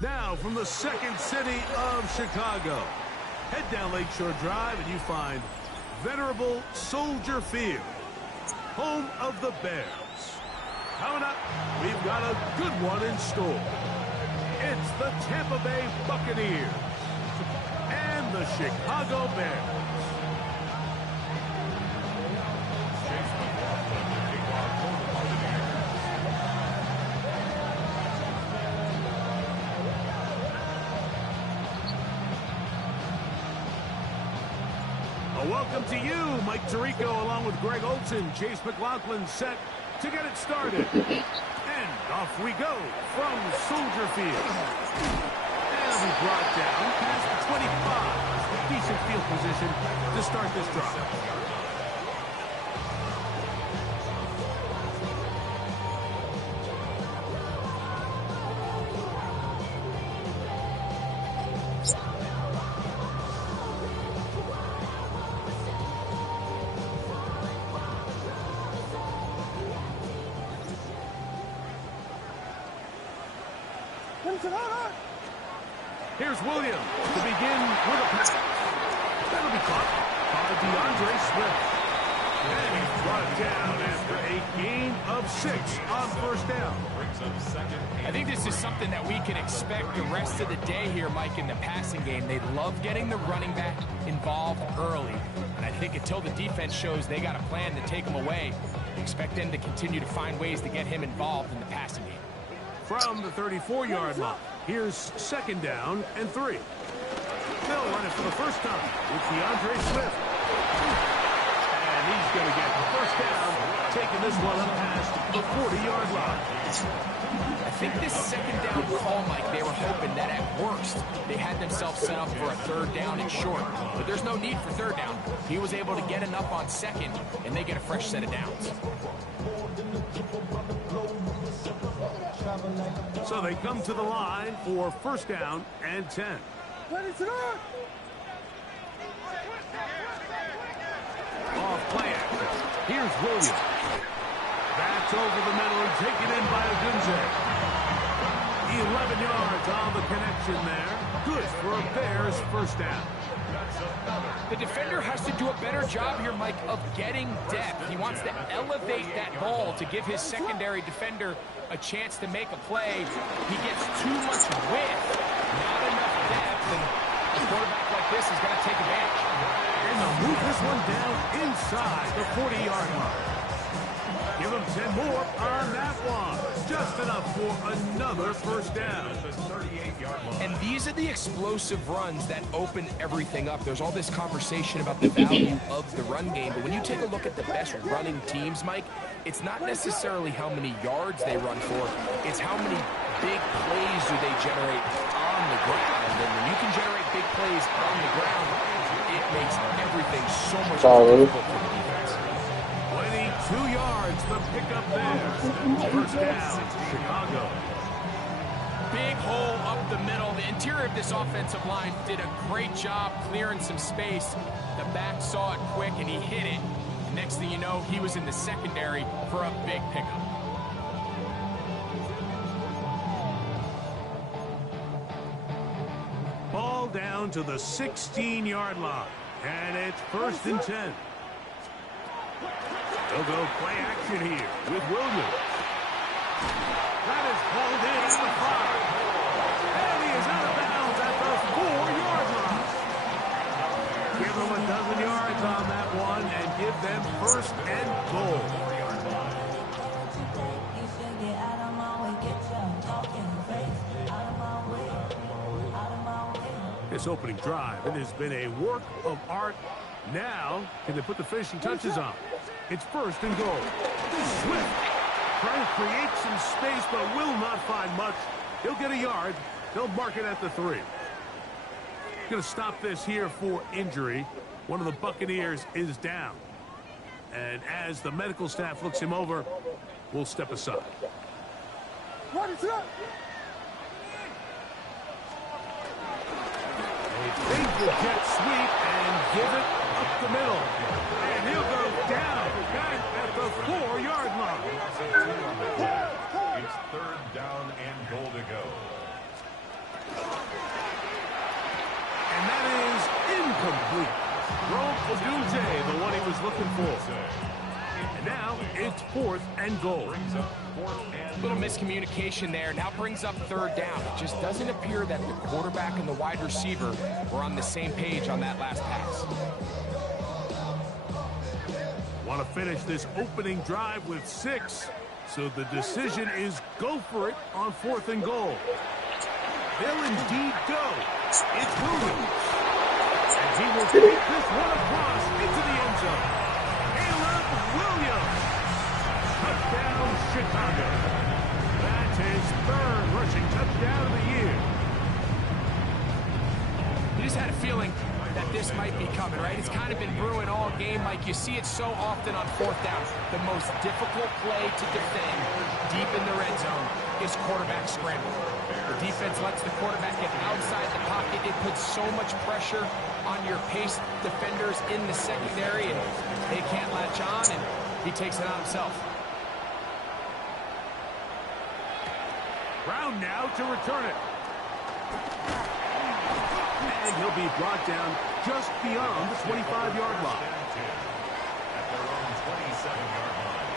Now, from the second city of Chicago, head down Lakeshore Drive and you find venerable Soldier Field, home of the Bears. Coming up, we've got a good one in store. It's the Tampa Bay Buccaneers and the Chicago Bears. Welcome to you, Mike Tirico, along with Greg Olson. Chase McLaughlin set to get it started. And off we go from Soldier Field. And we brought down past the 25. Decent field position to start this drive. Here's Williams to begin with a pass. That'll be caught by DeAndre Swift. And he's brought down after a gain of 6 on first down. I think this is something that we can expect the rest of the day here, Mike, in the passing game. They love getting the running back involved early. And I think until the defense shows they got a plan to take him away, expect them to continue to find ways to get him involved in the passing game. From the 34-yard line, here's second down and 3. They'll run it for the first time with DeAndre Swift. And he's going to get the first down, taking this one up past the 40-yard line. I think this second down call, Mike, they were hoping that at worst they had themselves set up for a third down and short. But there's no need for third down. He was able to get enough on second, and they get a fresh set of downs. So they come to the line for first down and 10. Off play action. Here's Williams. That's over the middle and taken in by Odunze. 11 yards on the connection there. Good for a Bears first down. The defender has to do a better job here, Mike, of getting depth. He wants to elevate that ball to give his secondary defender a chance to make a play. He gets too much width, not enough depth, and a quarterback like this is going to take advantage. And they'll move this one down inside the 40-yard line. Give him 10 more on that one. Just enough for another first down. And these are the explosive runs that open everything up. There's all this conversation about the value of the run game, but when you take a look at the best running teams, Mike, it's not necessarily how many yards they run for, it's how many big plays do they generate on the ground. And when you can generate big plays on the ground, it makes everything so much more difficult for the defense. 22 yards, the pickup there. First down, Chicago. Big hole up the middle. The interior of this offensive line did a great job clearing some space. The back saw it quick, and he hit it. And next thing you know, he was in the secondary for a big pickup. Ball down to the 16-yard line, and it's first and 10. They'll go play action here with Williams. That is pulled in at the 5. And he is out of bounds at the 4-yard line. Give them a dozen yards on that one and give them first and goal. This opening drive, it has been a work of art. Now, can they put the finishing touches on? It's first and goal. Swift trying to create some space, but will not find much. He'll get a yard. They'll mark it at the 3. Going to stop this here for injury. One of the Buccaneers is down. And as the medical staff looks him over, we'll step aside. What is up? They fake the jet sweep and give it up the middle. And he'll go down back at the 4-yard line. It's third down and goal to go. And that is incomplete. Throw for Dunte, the one he was looking for. And now it's 4th and goal. Little miscommunication there. Now brings up 3rd down. It just doesn't appear that the quarterback and the wide receiver were on the same page on that last pass. Want to finish this opening drive with 6. So the decision is go for it on 4th and goal. They'll indeed go. It's Williams. And he will take this one across into the end zone. Caleb Williams. Touchdown, Chicago. That's his 3rd rushing touchdown of the year. You just had a feeling that this might be coming, right? It's kind of been brewing all game, Mike. You see it so often on 4th down. The most difficult play to defend deep in the red zone is quarterback scramble. The defense lets the quarterback get outside the pocket. It puts so much pressure on your pace defenders in the secondary, and they can't latch on, and he takes it on himself. Brown now to return it. And he'll be brought down just beyond the 25-yard line. At their own 27-yard line.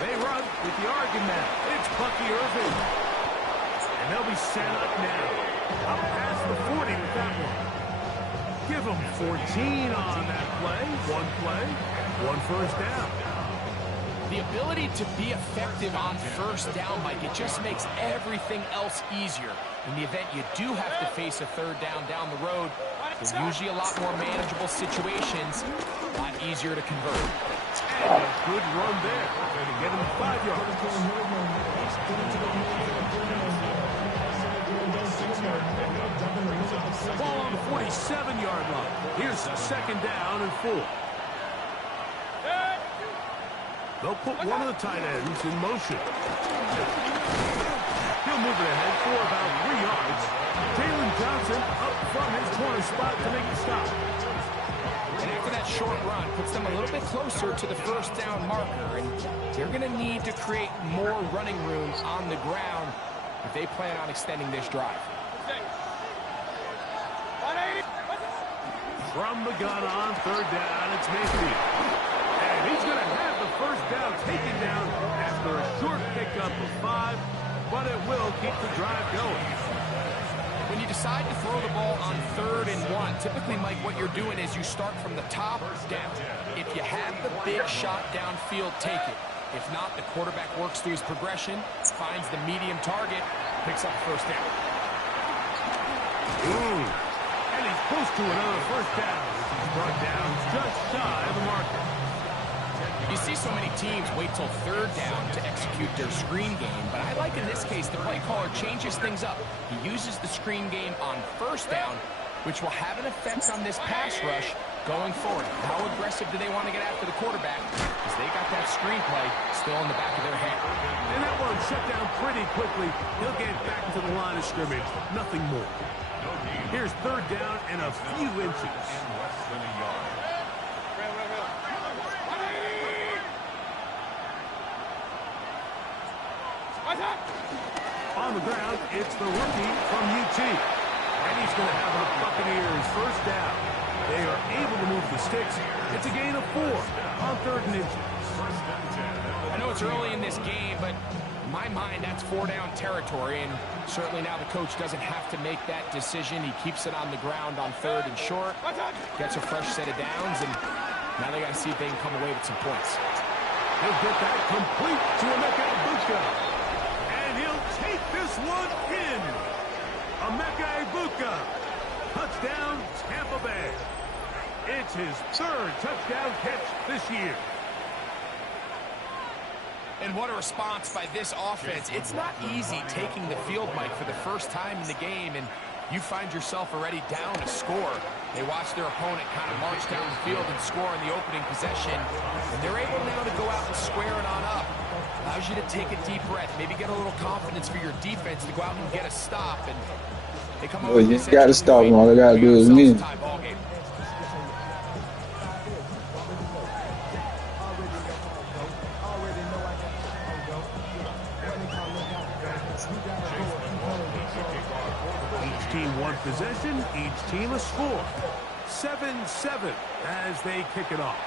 They run with the argument. It's Bucky Irving. And they'll be set up now. Up past the 40 with that one. Give them 14 on that play. 1 first down. The ability to be effective on 1st down, Mike, it just makes everything else easier. In the event you do have to face a 3rd down the road, there's usually a lot more manageable situations, a lot easier to convert. And a good run there. Going to get him 5 yards. Ball on the 47-yard line. Here's 2nd down and 4. They'll put one of the tight ends in motion. He'll move it ahead for about 3 yards. Jalen Johnson up from his corner spot to make the stop. And after that short run, puts them a little bit closer to the 1st down marker. And they're going to need to create more running room on the ground if they plan on extending this drive. From the gun on 3rd down, it's Mayfield. And he's going to have the 1st down taken down after a short pickup of 5, but it will keep the drive going. When you decide to throw the ball on 3rd and 1, typically, Mike, what you're doing is you start from the top down. If you have the big shot downfield, take it. If not, the quarterback works through his progression, finds the medium target, picks up 1st down. Ooh. And he's close to another 1st down. He's brought down just shy of the marker. You see so many teams wait till 3rd down to execute their screen game, but I like in this case the play caller changes things up. He uses the screen game on 1st down, which will have an effect on this pass rush going forward. How aggressive do they want to get after the quarterback? Because they got that screen play still in the back of their head. And that one shut down pretty quickly. He'll get back into the line of scrimmage. Nothing more. Here's 3rd down and a few inches. Less than a yard. On the ground, it's the rookie from UT. And he's going to have the Buccaneers 1st down. They are able to move the sticks. It's a gain of 4 on 3rd and inches. I know it's early in this game, but in my mind, that's 4 down territory, and certainly now the coach doesn't have to make that decision. He keeps it on the ground on 3rd and short, gets a fresh set of downs, and now they got to see if they can come away with some points. He'll get that complete to Emeka Egbuka. And he'll take this one in. Emeka Egbuka. Touchdown, Tampa Bay. It's his 3rd touchdown catch this year. And what a response by this offense. It's not easy taking the field, Mike, for the first time in the game, and you find yourself already down a score. They watch their opponent kind of march down the field and score in the opening possession, and they're able now to go out and square it on up. Allows you to take a deep breath, maybe get a little confidence for your defense to go out and get a stop, and They come Well, up you with this got to extra stop him. point. All I got to We got do is ourselves a win. tie ball game. Each team one possession, each team a score. 7-7 as they kick it off.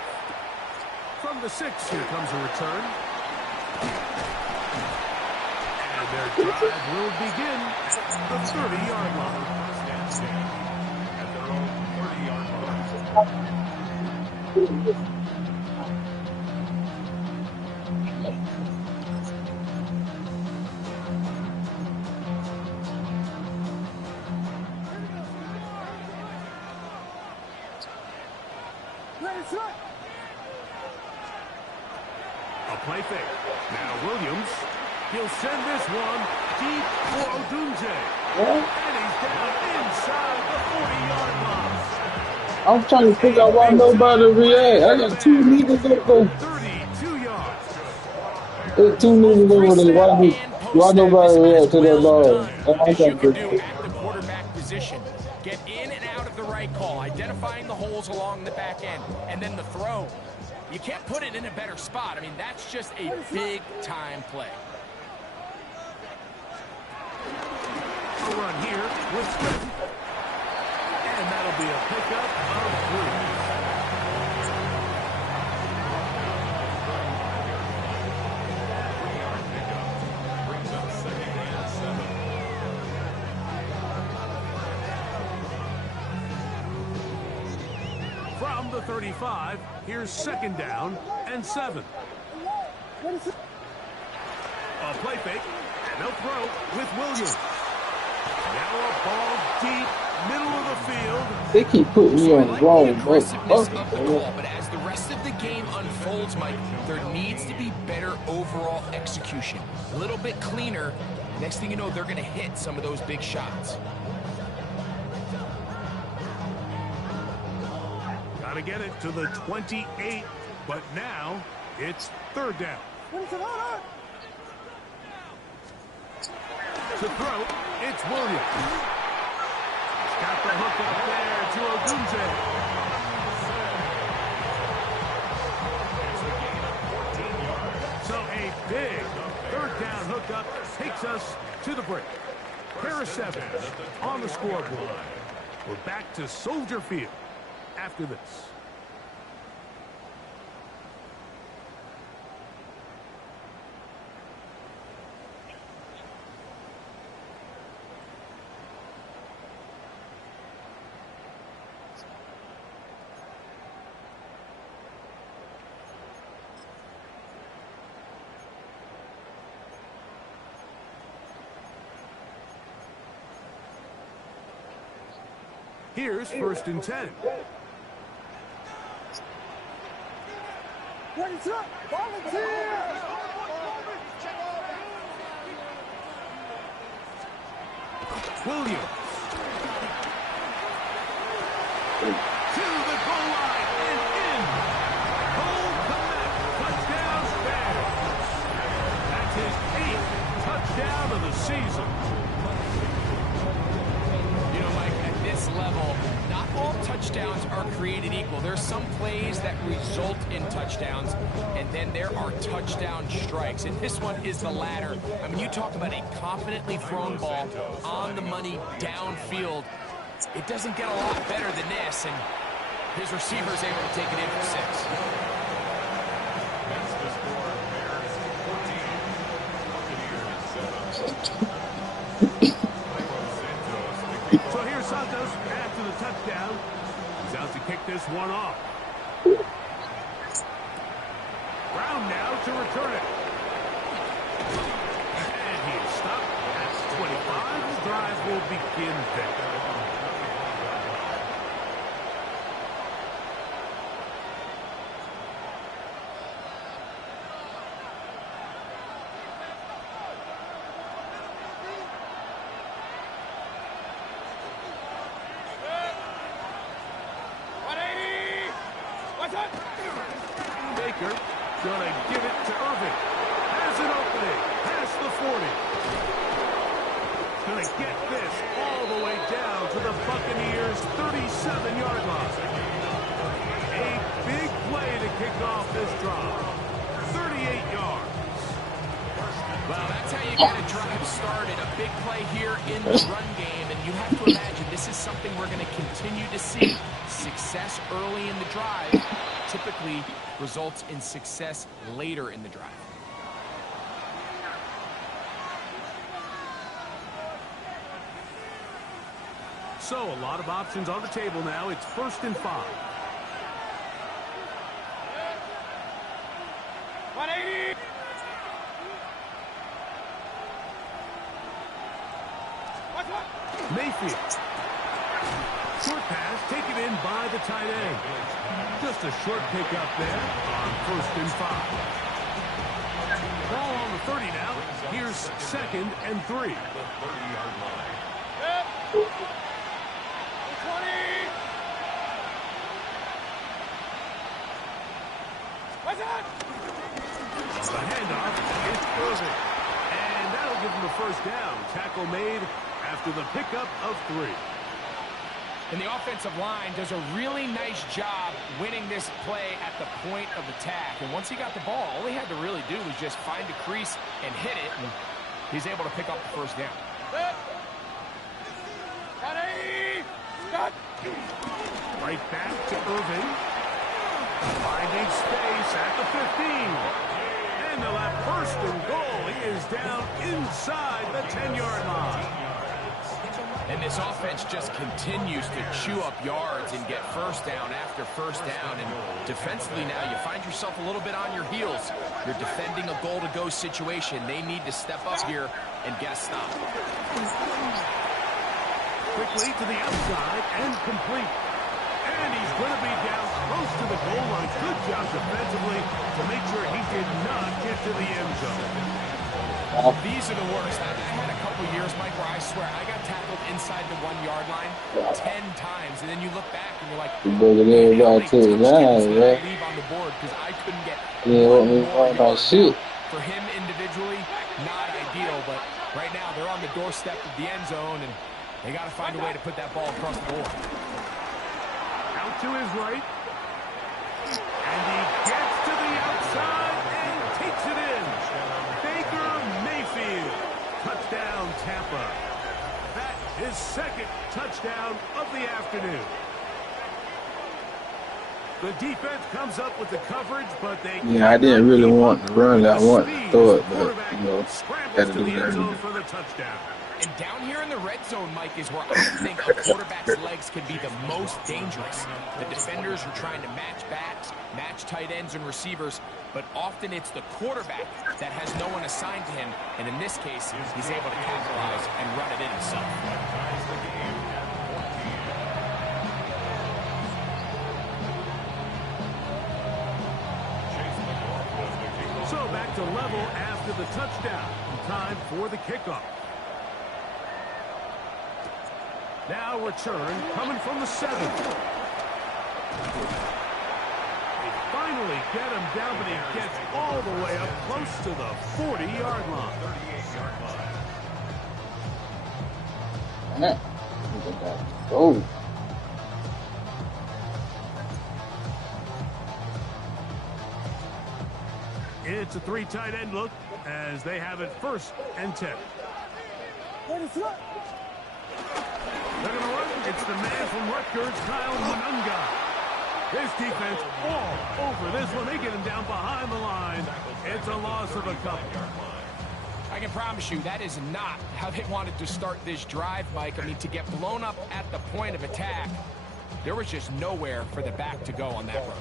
From the 6, here comes a return. And their drive will begin at the 30-yard line. At their own 30-yard line. A play fake. Now Williams. He'll send this one deep for Odunze. And he's down inside the 40-yard line. I'm trying to figure out why nobody react. I got 2 niggas up there. 32 yards. There's 2 niggas over there. Why nobody react to that ball? As you can do at the quarterback position. Get in and out of the right call, identifying the holes along the back end, and then the throw. You can't put it in a better spot. I mean, that's just a big-time play. A run here with Smith. And that'll be a pickup of 3. Brings up 2nd and 7. From the 35, here's 2nd down and 7. A play fake, and they'll throw with Williams. Now a ball deep, middle of the field. They keep putting me on the wrong Aggressiveness of the call, but as the rest of the game unfolds, Mike, there needs to be better overall execution. A little bit cleaner. Next thing you know, they're going to hit some of those big shots. Got to get it to the 28, but now it's 3rd down. To throw, it's Williams. He's got the hook up there to Odunze. So a big 3rd down hookup takes us to the break. Pair of 7 on the scoreboard. We're back to Soldier Field after this. Here's 1st and 10. Williams. To the goal line and in. Cole Kmet, touchdown Bears. That's his 8th touchdown of the season. You know, Mike, at this level, not all touchdowns are created equal. There's some plays that result in touchdowns, and then there are touchdown strikes. And this one is the latter. I mean, you talk about a confidently thrown ball on the money downfield. It doesn't get a lot better than this, and his receiver's able to take it in for 6. That's the score. Bears 14. So here's Santos after the touchdown. He's out to kick this one off. Brown now to return it. And he is stopped at 25. The drive will begin there. Baker gonna give it to Irvin. Has an opening past the 40. going to get this all the way down to the Buccaneers' 37-yard line. A big play to kick off this drive. 38 yards. Well, that's how you get a drive started. A big play here in the run game. And you have to imagine this is something we're going to continue to see. Success early in the drive typically results in success later in the drive. So a lot of options on the table now. It's 1st and 5. 180. Mayfield. Short pass taken in by the tight end. Just a short pickup there on 1st and 5. Ball on the 30 now. Here's 2nd and 3. 30-yard line. 20. What's that? The handoff. It's Irving. And that'll give him the 1st down. Tackle made after the pickup of 3. And the offensive line does a really nice job winning this play at the point of attack. And once he got the ball, all he had to really do was just find a crease and hit it. And he's able to pick up the 1st down. 180. Stop. Right back to Irving. Finding space at the 15. And they'll have 1st and goal. He is down inside the 10-yard line. And this offense just continues to chew up yards and get 1st down after 1st down. And defensively now, you find yourself a little bit on your heels. You're defending a goal-to-go situation. They need to step up here and get a stop. Quickly to the outside and complete. And he's going to be down close to the goal line. Good job defensively to make sure he did not get to the end zone. These are the worst. I had a couple years, Mike, where I swear I got tackled inside the 1-yard line 10 times, and then you look back and you're like, Everybody to the line, right? leave on the board because I couldn't get about shit. For him individually, not ideal, but right now they're on the doorstep of the end zone, and they got to find a way to put that ball across the board. Out to his right. And he gets to the outside and takes it in. Baker Mayfield. Touchdown, Tampa. That is 2nd touchdown of the afternoon. The defense comes up with the coverage, but they... Yeah, I didn't really want to run it. I wanted to throw it, but, you know, had to do that. For the touchdown. And down here in the red zone, Mike, is where I think a quarterback's legs can be the most dangerous. The defenders are trying to match backs, match tight ends and receivers, but often it's the quarterback that has no one assigned to him, and in this case, he's able to capitalize and run it in himself. So back to level after the touchdown. Time for the kickoff. Now return coming from the 7. They finally get him down, but he gets all the way up close to the 40-yard line. 38-yard line. Oh. It's a 3 tight end look as they have it 1st and 10. They're going to run. It's the man from Rutgers, Kyle Monunga. This defense all over this one. They get him down behind the line. It's a loss of a couple. I can promise you that is not how they wanted to start this drive, Mike. I mean, to get blown up at the point of attack, there was just nowhere for the back to go on that run.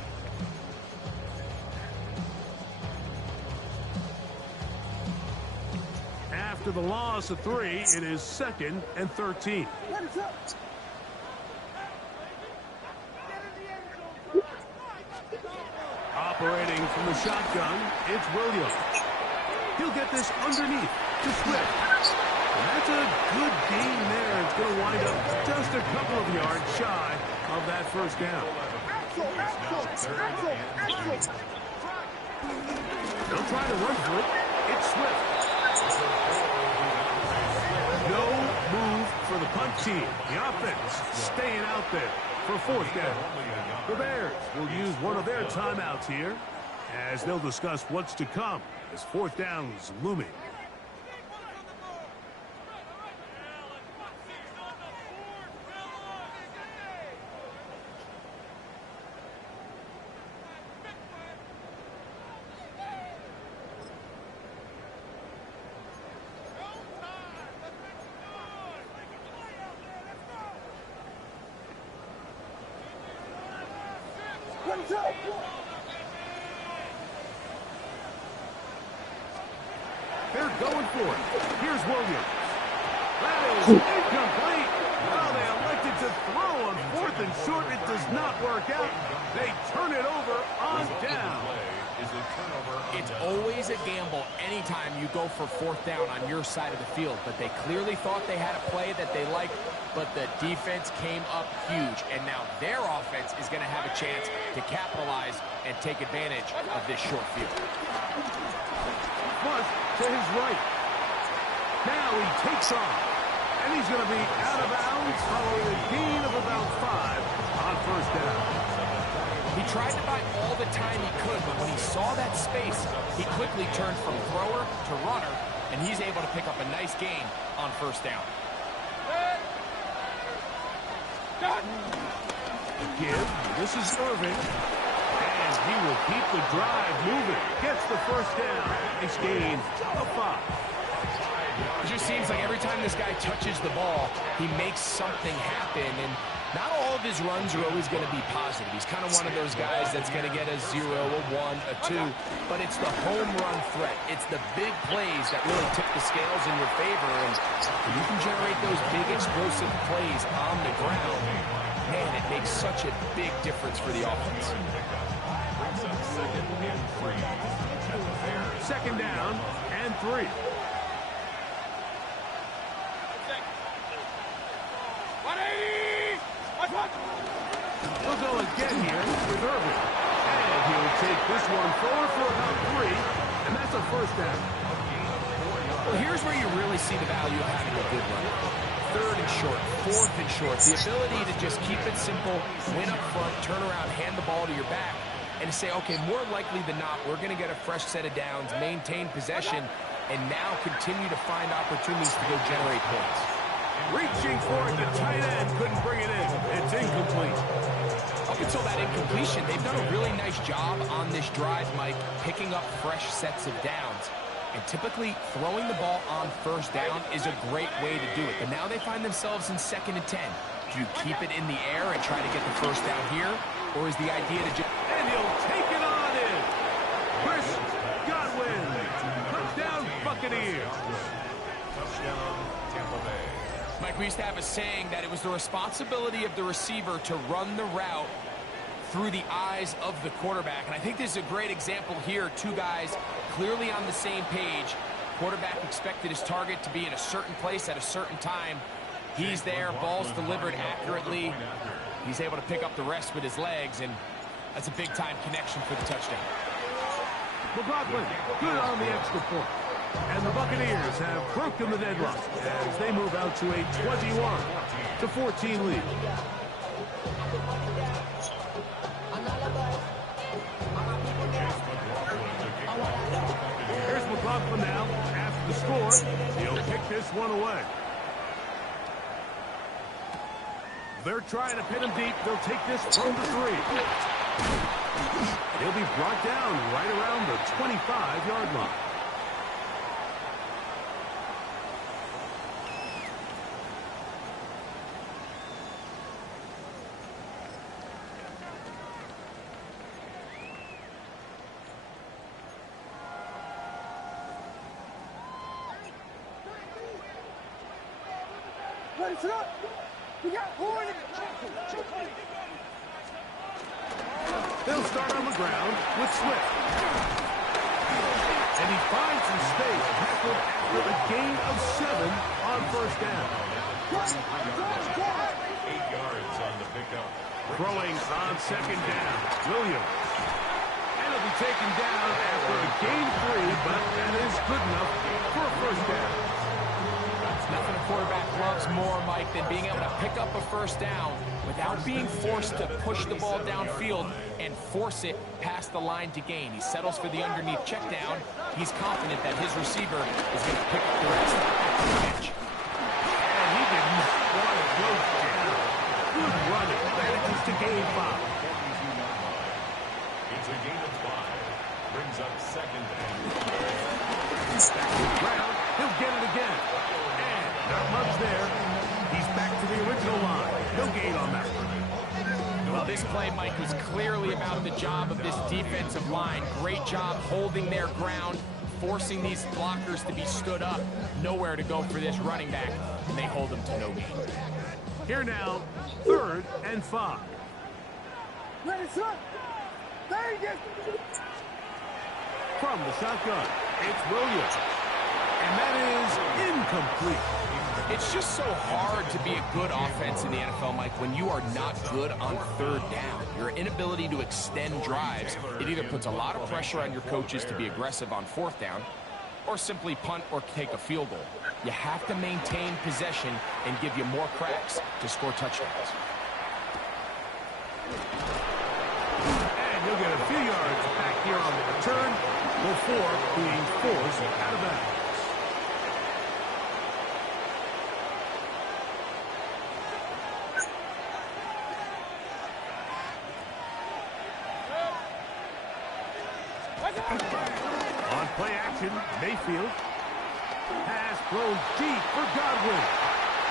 After the loss of 3, it is 2nd and 13. Operating from the shotgun, it's Williams. He'll get this underneath to Swift. And that's a good gain there. It's going to wind up just a couple of yards shy of that 1st down. They'll try to run for it. It's Swift. No for the punt team. The offense staying out there for fourth down. The Bears will use one of their timeouts here as they'll discuss what's to come as fourth down's looming. They're going for it. Here's Williams. That is incomplete. Well, they elected to throw on fourth and short. It does not work out. They turn it over on down. It's always a gamble anytime you go for fourth down on your side of the field, but they clearly thought they had a play that they liked, but the defense came up huge, and now their offense is going to have a chance to capitalize and take advantage of this short field. Flush to his right. Now he takes off, and he's going to be out of bounds following a gain of about 5 on first down. He tried to buy all the time he could, but when he saw that space, he quickly turned from thrower to runner, and he's able to pick up a nice gain on first down. Give. This is Irving. And he will keep the drive moving. Gets the first down. Nice gain of 5. It just seems like every time this guy touches the ball, he makes something happen, and not all of his runs are always going to be positive. He's kind of one of those guys that's going to get a 0, a 1, a 2, but it's the home run threat. It's the big plays that really tip the scales in your favor, and you can generate those big explosive plays on the ground. Man, it makes such a big difference for the offense. Second down and 3. We'll go again here with Irving. And he'll take this one forward for about 3, and that's a first down. Well, here's where you really see the value of having a good run. Third and short, fourth and short. The ability to just keep it simple, win up front, turn around, hand the ball to your back, and say, okay, more likely than not, we're going to get a fresh set of downs, maintain possession, and now continue to find opportunities to go generate points. Reaching for it, the tight end couldn't bring it in. It's incomplete. Up until that incompletion, they've done a really nice job on this drive, Mike, picking up fresh sets of downs. And typically, throwing the ball on first down is a great way to do it. But now they find themselves in 2nd and 10. Do you keep it in the air and try to get the first down here? Or is the idea to just... And he'll take it on in. Chris Godwin. Touchdown, Buccaneers. Touchdown, Tampa Bay. Mike, we used to have a saying that it was the responsibility of the receiver to run the route through the eyes of the quarterback. And I think this is a great example here. Two guys clearly on the same page. Quarterback expected his target to be in a certain place at a certain time. He's there, ball's delivered accurately. He's able to pick up the rest with his legs, and that's a big-time connection for the touchdown. McLaughlin, good on the extra point. And the Buccaneers have broken the deadlock as they move out to a 21-14 lead. Here's McLaughlin now. After the score, he'll pick this one away. They're trying to pin him deep. They'll take this from the 3. He'll be brought down right around the 25-yard line. They'll start on the ground with Swift. And he finds some space tackled after a gain of 7 on first down. 8 yards on the pickup. Throwing on second down. Williams. And he'll be taken down after a gain of 3, but that is good enough for a first down. Nothing a quarterback loves more, Mike, than being able to pick up a first down without being forced to push the ball downfield and force it past the line to gain. He settles for the underneath check down. He's confident that his receiver is going to pick up the rest after the catch. And he didn't want to go down. Good running. Manages to gain 5. It's a gain of 5. Brings up second and back to the ground. He'll get it again. And not much there. He's back to the original line. No gain on that one. Well, this play, Mike, was clearly about the job of this defensive line. Great job holding their ground, forcing these blockers to be stood up. Nowhere to go for this running back, and they hold them to no gain. Here now, 3rd and 5. Ready, son. There you go. From the shotgun, it's Williams. And that is incomplete. It's just so hard to be a good offense in the NFL, Mike, when you are not good on 3rd down. Your inability to extend drives, it either puts a lot of pressure on your coaches to be aggressive on 4th down, or simply punt or take a field goal. You have to maintain possession and give you more cracks to score touchdowns. And he'll get a few yards back here on the return before being forced out of bounds. On play action, Mayfield. Pass thrown deep for Godwin.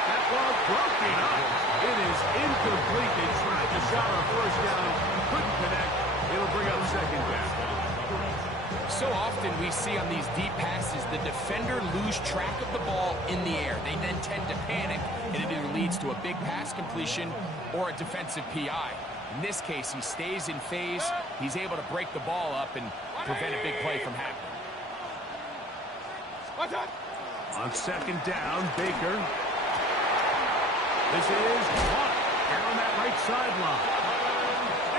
That ball broken up. It is incomplete. They tried to shot on 1st down. Couldn't connect. It'll bring up 2nd down. So often we see on these deep passes, the defender lose track of the ball in the air. They then tend to panic, and it either leads to a big pass completion or a defensive PI. In this case, he stays in phase. He's able to break the ball up and prevent a big play from happening. On 2nd down, Baker. This is caught here on that right sideline.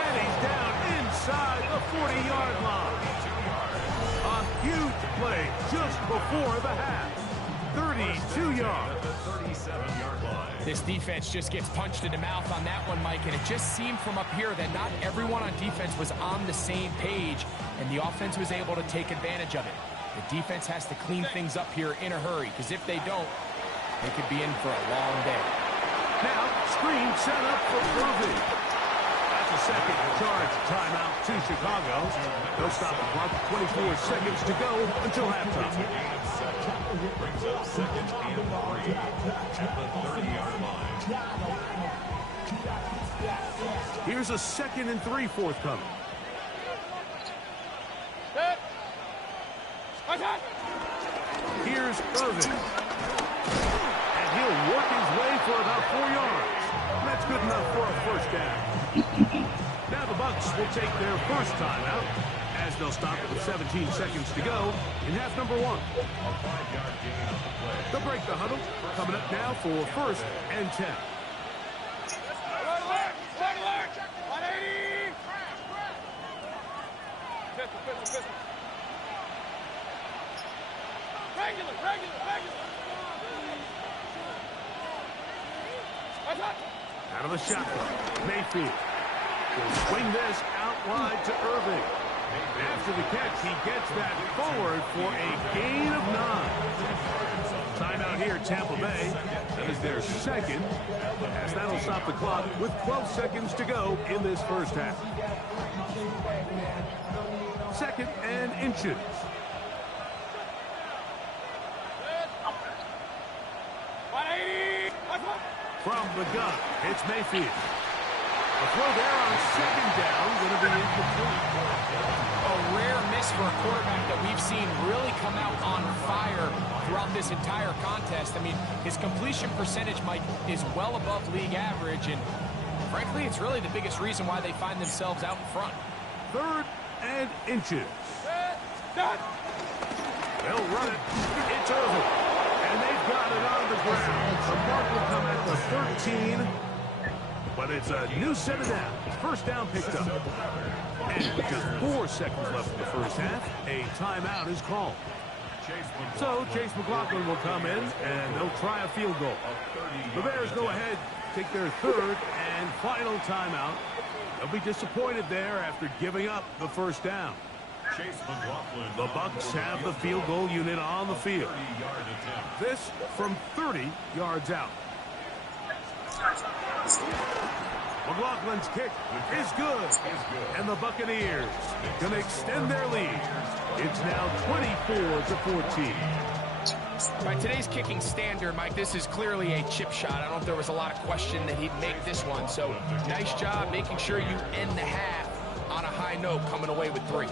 And he's down inside the 40-yard line. A huge play just before the half. 32 yards. 37-yard line. This defense just gets punched in the mouth on that one, Mike, and it just seemed from up here that not everyone on defense was on the same page, and the offense was able to take advantage of it. The defense has to clean things up here in a hurry, because if they don't, they could be in for a long day. Now, screen set up for Irving. That's a second charge timeout to Chicago. They'll stop the clock. 24 seconds to go until halftime. Brings up second and 3 at the 30-yard line. Here's a 2nd and 3 forthcoming. Here's Irving. And he'll work his way for about 4 yards. That's good enough for a 1st down. Now the Bucs will take their first timeout as they'll stop with 17 seconds to go in half number 1. They'll break the huddle. Coming up now for 1st and 10. Out of the shotgun, Mayfield will swing this out wide to Irving. After the catch, he gets that forward for a gain of 9. Timeout here, Tampa Bay. That is their 2nd, as that'll stop the clock with 12 seconds to go in this first half. 2nd and inches. From the gun, it's Mayfield. A throw there on 2nd down, going to be incomplete. A rare miss for a quarterback that we've seen really come out on fire throughout this entire contest. I mean, his completion percentage, Mike, is well above league average, and frankly, it's really the biggest reason why they find themselves out in front. 3rd and inches. They'll run it. It's Irving. And they've got it on the ground. The mark will come at the 13. But it's a new set of downs. 1st down picked up. And with just 4 seconds left in the first half, a timeout is called. So Chase McLaughlin will come in, and they'll try a field goal. The Bears go ahead, take their third and final timeout. They'll be disappointed there after giving up the first down. The Bucs have the field goal unit on the field. This from 30 yards out. McLaughlin's kick is good. And the Buccaneers going to extend their lead. It's now 24-14. By today's kicking standard, Mike, this is clearly a chip shot. I don't know if there was a lot of question that he'd make this one. So nice job making sure you end the half on a high note, coming away with 3.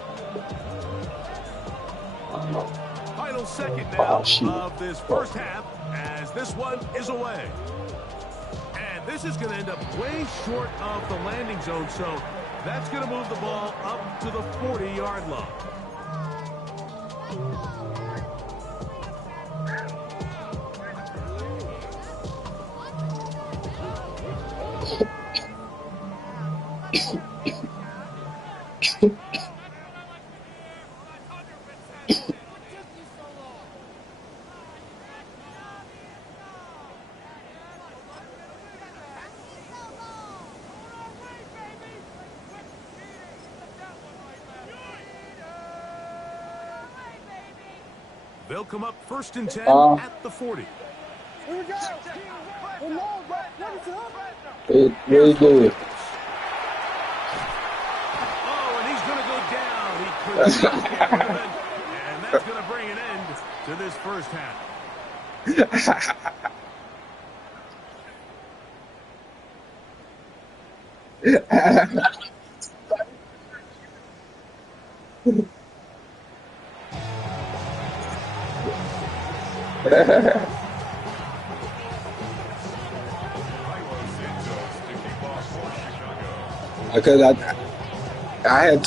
Final second now of this first half as this one is away. And this is going to end up way short of the landing zone, so that's going to move the ball up to the 40-yard line. They'll come up 1st and 10 at the 40. Here we go. Very good. Oh, and he's going to go down. He couldn't get rid of it. And that's going to bring an end to this first half. Because I had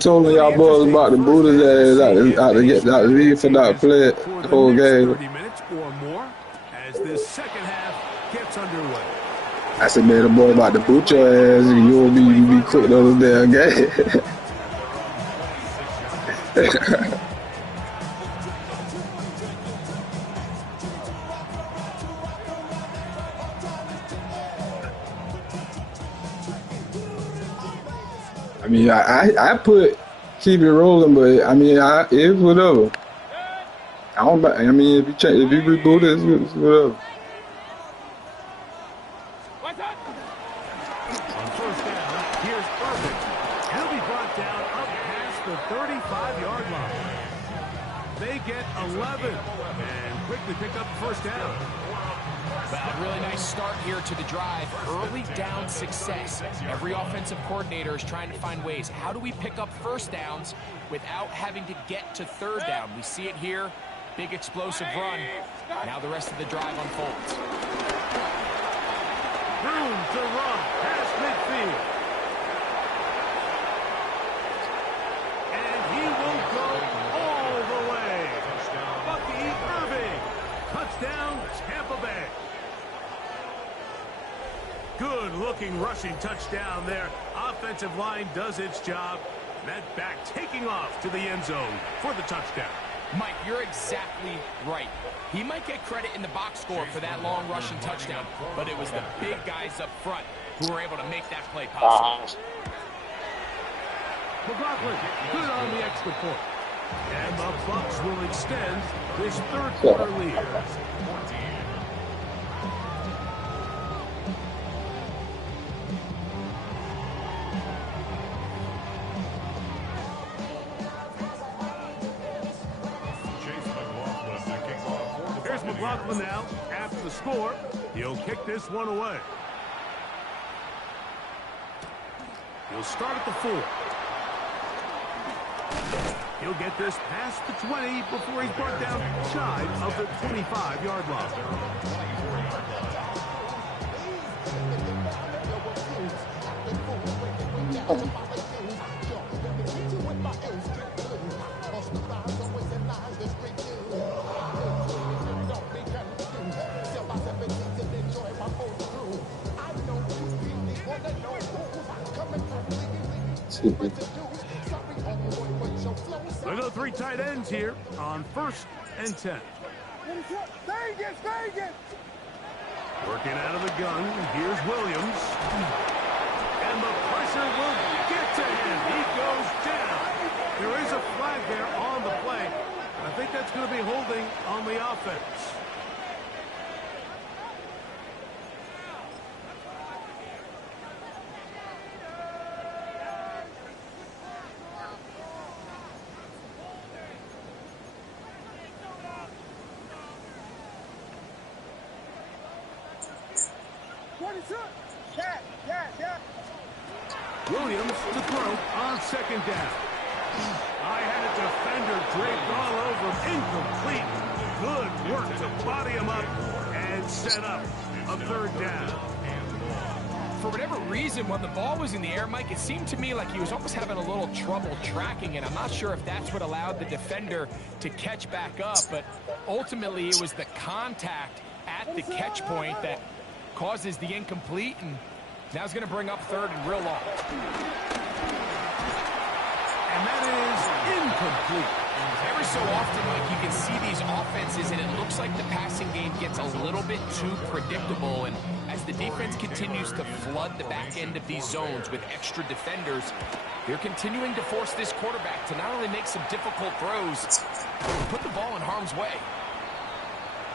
told y'all boys about the Buddha's ass out to leave for not play the whole game. 30 minutes or more as this second half gets underway. I said, man, the boy about to boot your ass and you will be cooked on the damn game. I mean, I put keep it rolling, but I mean, it's whatever. I mean, if you reboot it, it's whatever. On first down, here's Irvin. He'll be brought down up past the 35-yard line. They get 11 and quickly pick up the first down. A really nice start here to the drive. Early down success. Every offensive coordinator is trying to find ways. How do we pick up first downs without having to get to third down? We see it here. Big explosive run. Now the rest of the drive unfolds. Room to run past midfield. And he will go all the way. Bucky Irving. Touchdown, Tampa Bay. Good-looking rushing touchdown there. Offensive line does its job. That back taking off to the end zone for the touchdown. Mike, you're exactly right. He might get credit in the box score for that long rushing touchdown, but it was the big guys up front who were able to make that play possible. McLaughlin, good on the extra point. And the Bucs will extend this third quarter lead. Here's McLaughlin now after the score. He'll kick this one away. He'll start at the 4. He'll get this past the 20 before he's brought down shy of the 25-yard line. Look at the 3 tight ends here on 1st and 10. Vegas, Vegas! Working out of the gun, here's Williams. And the pressure will get to him. He goes down. There is a flag there on the play. I think that's going to be holding on the offense. Williams to throw on second down. I had a defender draped all over. Incomplete. Good work to body him up and set up a third down. For whatever reason, when the ball was in the air, Mike, it seemed to me like he was almost having a little trouble tracking it. I'm not sure if that's what allowed the defender to catch back up, but ultimately it was the contact at the catch point that causes the incomplete, and now it's going to bring up third and real long. And that is incomplete. Every so often, like, you can see these offenses, and it looks like the passing game gets a little bit too predictable, and as the defense continues to flood the back end of these zones with extra defenders, they're continuing to force this quarterback to not only make some difficult throws, but put the ball in harm's way.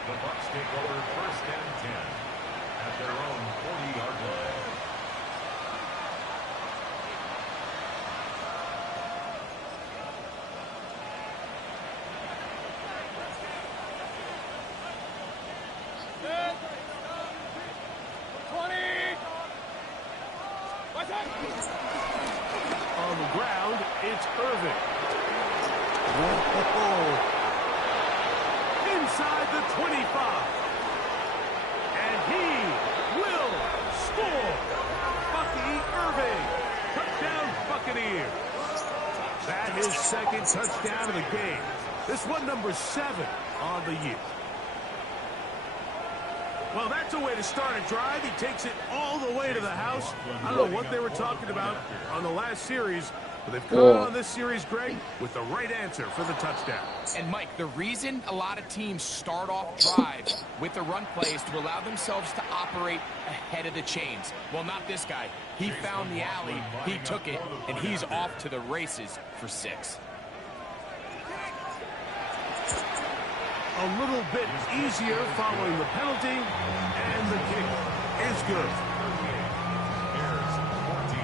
The Bucs take over first and 10 at their own 40-yard line. On the ground, it's Irving. Whoa. Inside the 25. And he will score. Bucky Irving. Touchdown Buccaneers. That is second touchdown of the game. This one number 7 on the year. Well, that's a way to start a drive. He takes it all the way to the house. I don't know what they were talking about on the last series, but they've come out on this series, Greg, with the right answer for the touchdown. And, Mike, the reason a lot of teams start off drives with the run play is to allow themselves to operate ahead of the chains. Well, not this guy. He found the alley, he took it, and he's off to the races for 6. A little bit easier following the penalty, and the kick is good. Bears 14.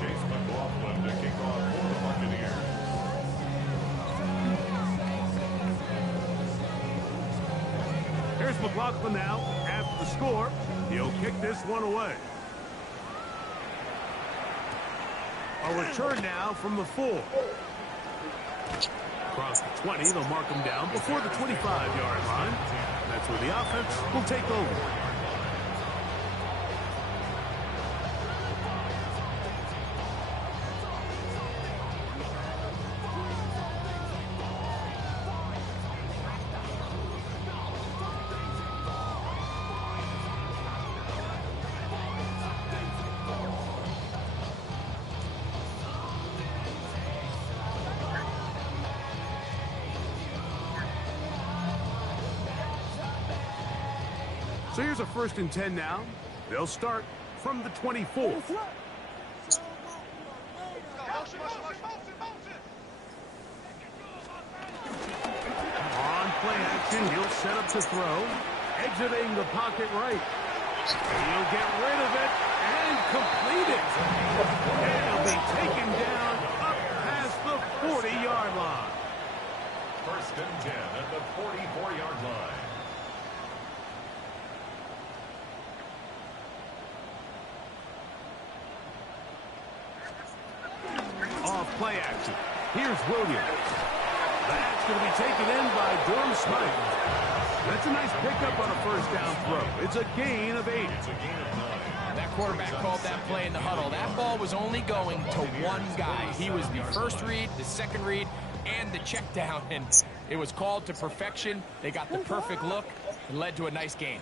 Chase McLaughlin to kick off for the Buccaneers. Here's McLaughlin now after the score. He'll kick this one away. A return now from the 4. Across the 20, they'll mark him down before the 25-yard line. That's where the offense will take over. So here's a 1st and 10 now. They'll start from the 24. On play action, he'll set up to throw. Exiting the pocket right. He'll get rid of it and complete it. And he'll be taken down up past the 40-yard line. First and 10 at the 44-yard line. Off play action. Here's Williams. That's going to be taken in by Durham Smythe. That's a nice pickup on a 1st down throw. It's a gain of 8. It's a gain of 9. That quarterback called that play in the huddle. That ball ball was only going to one guy. He was the first read, the second read, and the check down, and it was called to perfection. They got the perfect look and led to a nice gain.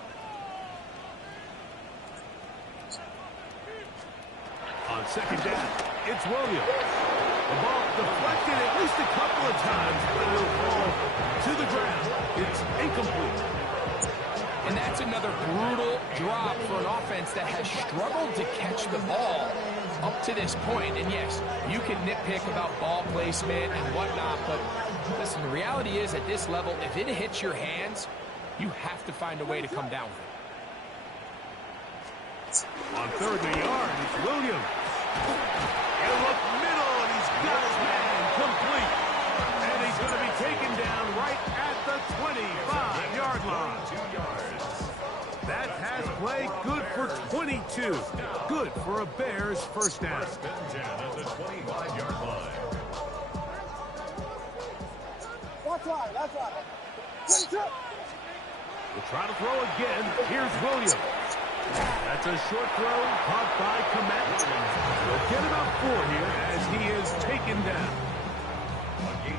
On second down, it's Williams. The ball deflected at least a couple of times, but it'll fall to the ground. It's incomplete. And that's another brutal drop for an offense that has struggled to catch the ball up to this point. And yes, you can nitpick about ball placement and whatnot, but listen, the reality is at this level, if it hits your hands, you have to find a way to come down with it. On third and yard, it's Williams. He'll look middle, and he's got his man complete. And he's going to be taken down right at the 25-yard line. 2 yards. That has play good for 22. Good for a Bears first down. First and 10 at the 25-yard line. That's right, that's right. We'll try to throw again. Here's Williams. That's a short throw caught by Komet. We'll get about 4 here as he is taken down.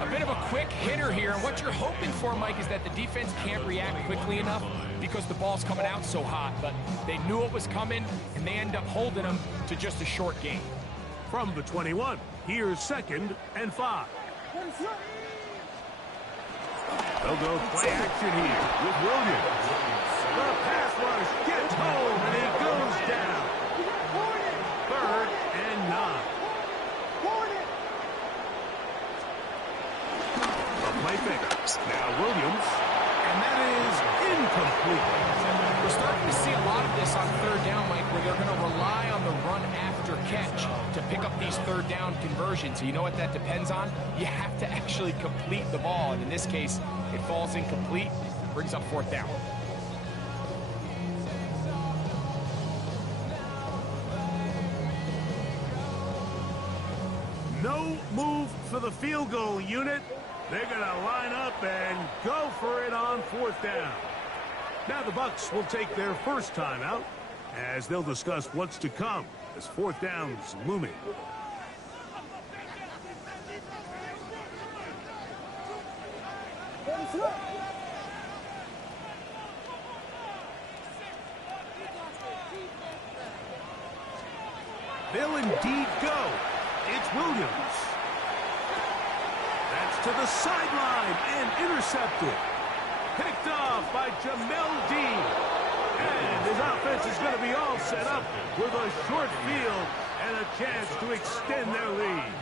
A bit of a quick hitter here, and what you're hoping for, Mike, is that the defense can't react quickly enough because the ball's coming out so hot, but they knew it was coming, and they end up holding them to just a short gain. From the 21, here's 2nd and 5. They'll go play action here with Williams. The pass rush gets home, and he goes down. 3rd and 9. The play fake. Now Williams, and that is incomplete. We're starting to see a lot of this on third down, Mike, where they're going to rely on the run after catch to pick up these third down conversions. So you know what that depends on? You have to actually complete the ball, and in this case, it falls incomplete, brings up 4th down. No move for the field goal unit. They're going to line up and go for it on 4th down. Now the Bucs will take their first timeout as they'll discuss what's to come as 4th down's looming. They'll indeed go. It's Williams. That's to the sideline and intercepted. Picked off by Jamel Dean. And his offense is going to be all set up with a short field and a chance to extend their lead.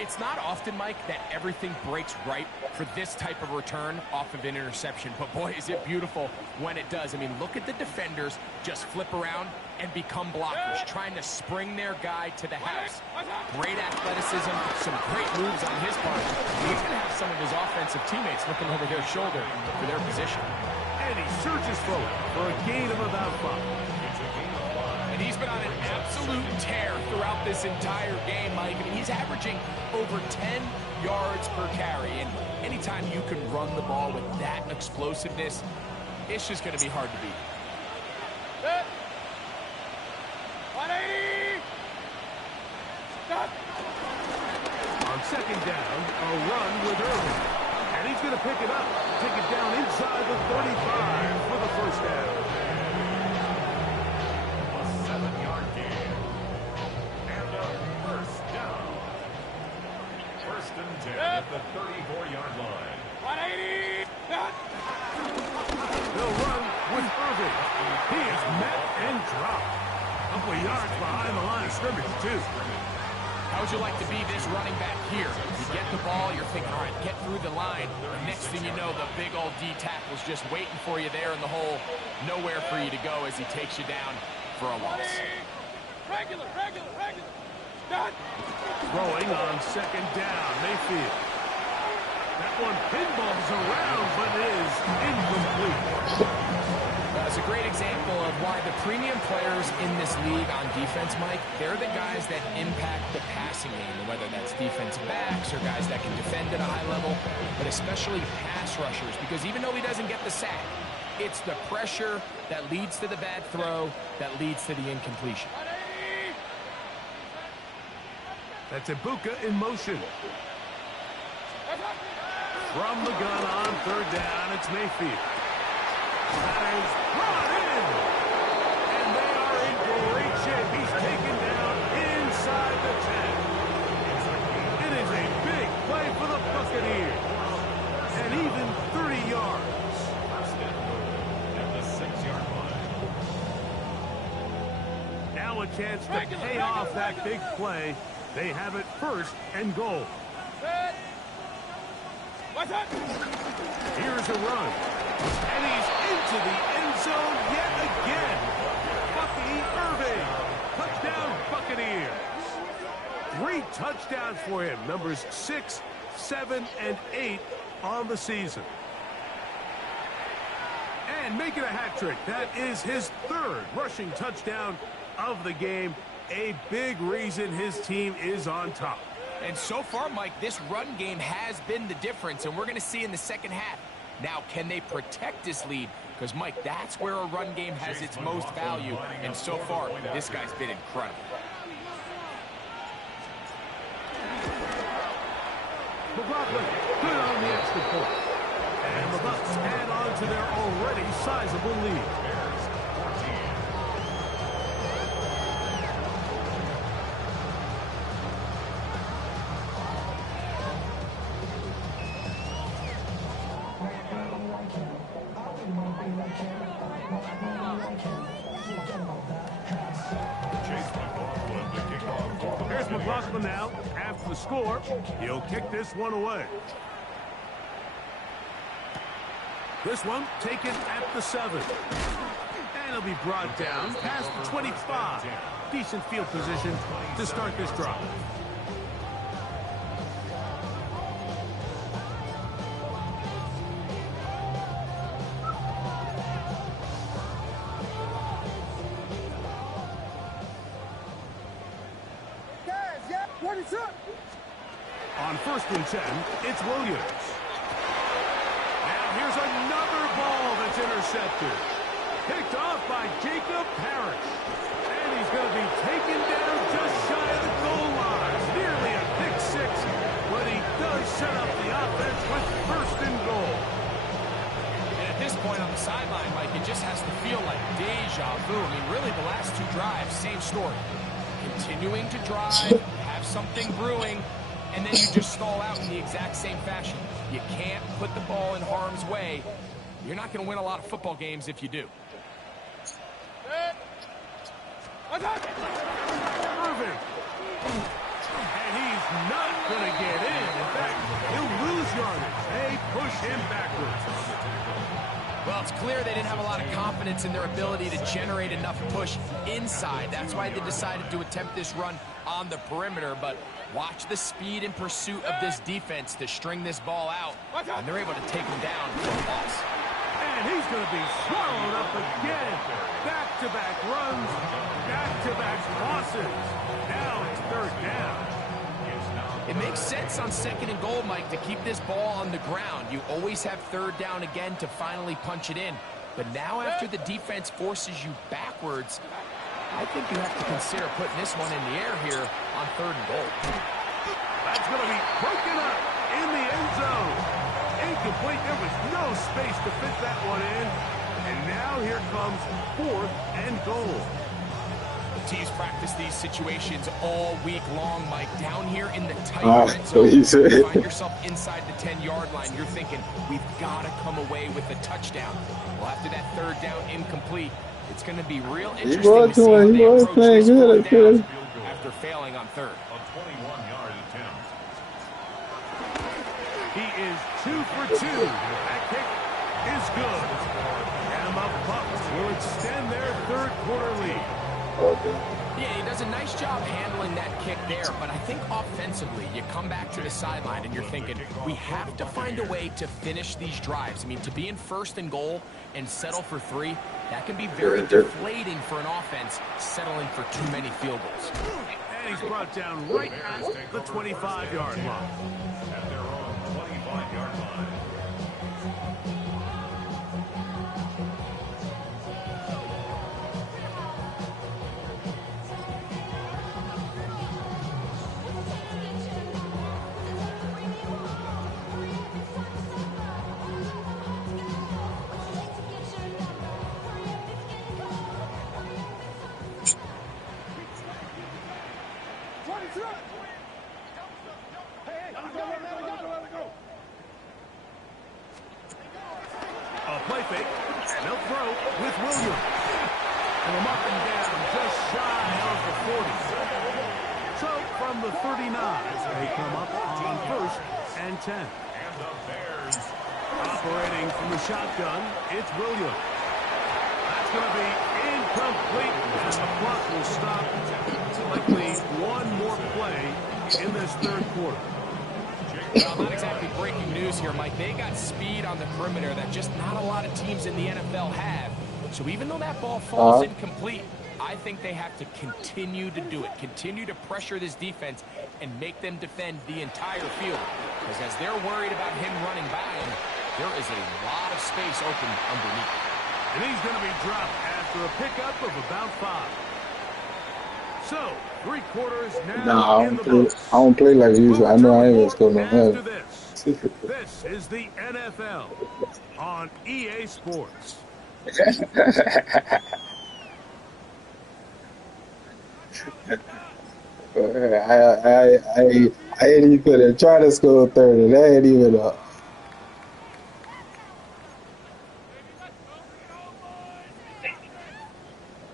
It's not often, Mike, that everything breaks right for this type of return off of an interception. But, boy, is it beautiful when it does. I mean, look at the defenders just flip around and become blockers, trying to spring their guy to the house. Great athleticism, some great moves on his part. He's going to have some of his offensive teammates looking over their shoulder for their position. And he surges forward for a gain of about 5. And he's been on an absolute tear throughout this entire game, Mike. I mean, he's averaging over 10 yards per carry. And anytime you can run the ball with that explosiveness, it's just going to be hard to beat. 180! Stop! On 2nd down, a run with Irvin. And he's going to pick it up. Take it down inside the 35 for the first down. A 7-yard gain. And a first down. 1st and 10 at the 34-yard line. 180! Stop! They'll run with Irvin. He is met and dropped. A couple of yards behind the line of scrimmage, too. How would you like to be this running back here? You get the ball, you're thinking, all right, get through the line. Next thing you know, the big old D tackle's just waiting for you there in the hole. Nowhere for you to go as he takes you down for a loss. Regular! Stop! Throwing on 2nd down, Mayfield. That one pinballs around, but it is incomplete. It's a great example of why the premium players in this league on defense, Mike, they're the guys that impact the passing game, and whether that's defensive backs or guys that can defend at a high level, but especially pass rushers, because even though he doesn't get the sack, it's the pressure that leads to the bad throw that leads to the incompletion. That's Ibuka in motion. From the gun on third down, it's Mayfield. That is brought in. And they are in great shape. He's taken down inside the 10. It is a big play for the Buccaneers. And even 30 yards. At the 6-yard line. Now a chance to pay off that big play. They have it first and goal. Here's a run. And he's into the end zone yet again. Bucky Irving. Touchdown Buccaneers. 3 touchdowns for him. Numbers 6, 7, and 8 on the season. And making a hat trick. That is his 3rd rushing touchdown of the game. A big reason his team is on top. And so far, Mike, this run game has been the difference, and we're going to see in the second half. Now, can they protect this lead? Because, Mike, that's where a run game has its most value, and so far, this guy's been incredible. McLaughlin, good on the extra point. And the Bucs add on to their already sizable lead. Here's McLaughlin now. After the score, he'll kick this one away. This one taken at the 7. And he'll be brought down past the 25. Decent field position to start this drive. On 1st and 10, it's Williams. Now here's another ball that's intercepted. Picked off by Jacob Parrish. And he's going to be taken down just shy of the goal line. Nearly a pick 6, but he does set up the offense with 1st and goal. And at this point on the sideline, Mike, it just has to feel like deja vu. I mean, really, the last 2 drives, same story. Continuing to drive, have something brewing, and then you just stall out in the exact same fashion. You can't put the ball in harm's way. You're not going to win a lot of football games if you do. Irving. And he's not going to get in. In fact, he'll lose yardage. They push him backwards. Well, it's clear they didn't have a lot of confidence in their ability to generate enough push inside. That's why they decided to attempt this run on the perimeter. But watch the speed and pursuit of this defense to string this ball out. And they're able to take him down for a loss. And he's going to be swallowed up again. Back-to-back runs, back-to-back losses. Now it's 3rd down. It makes sense on 2nd and goal, Mike, to keep this ball on the ground. You always have 3rd down again to finally punch it in. But now after the defense forces you backwards, I think you have to consider putting this one in the air here on 3rd and goal. That's going to be broken up in the end zone. Incomplete. There was no space to fit that one in. And now here comes 4th and goal. Teams practice these situations all week long, Mike. Down here in the tight red so zone, you find yourself inside the 10-yard line. You're thinking, we've got to come away with a touchdown. Well, after that 3rd down incomplete, it's going to be real interesting to see how they approach this 4th down after failing on 3rd. A 21-yard attempt. He is 2 for 2. That kick is good. And the Bucs will extend their 3rd quarter lead. Yeah, he does a nice job handling that kick there, but I think offensively, you come back to the sideline and you're thinking, we have to find a way to finish these drives. I mean, to be in 1st and goal and settle for 3, that can be very deflating for an offense settling for too many field goals. And he's brought down right at the 25-yard line. At their own 25-yard line. A play fake, and they'll throw with Williams. And they'll mark him down just shy of the 40. So from the 39, they come up on 1st and 10. And the Bears Operating from the shotgun, it's Williams. That's going to be incomplete, and the clock will stop. Likely one more play in this 3rd quarter. Well, not exactly breaking news here, Mike. They got speed on the perimeter that just not a lot of teams in the NFL have. So even though that ball falls incomplete, I think they have to continue to do it. Continue to pressure this defense and make them defend the entire field. Because as they're worried about him running by him, there is a lot of space open underneath. And he's going to be dropped after a pickup of about 5. So, 3 quarters now Nah, in the books. I don't play like usual. I know I ain't gonna score no After money. this is the NFL on EA Sports. I ain't even gonna try to score 30. That ain't even a.